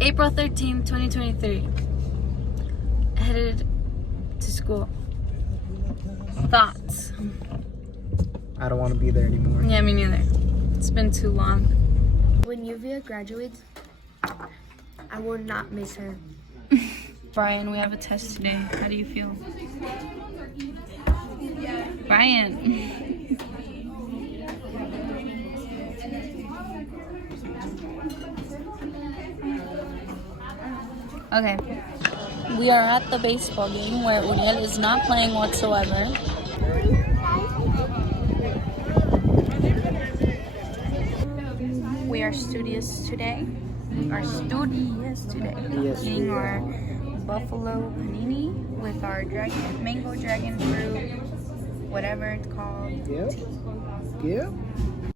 April 13th, 2023. Headed to school. Thoughts? I don't want to be there anymore. Yeah, me neither. It's been too long. When Lluvia graduates, I will not miss her. Brian, we have a test today. How do you feel? Brian. Okay. We are at the baseball game where Uriel is not playing whatsoever. We are studious today. Yes, Eating we our are. buffalo panini with our mango dragon fruit, whatever it's called. Yep. Yep.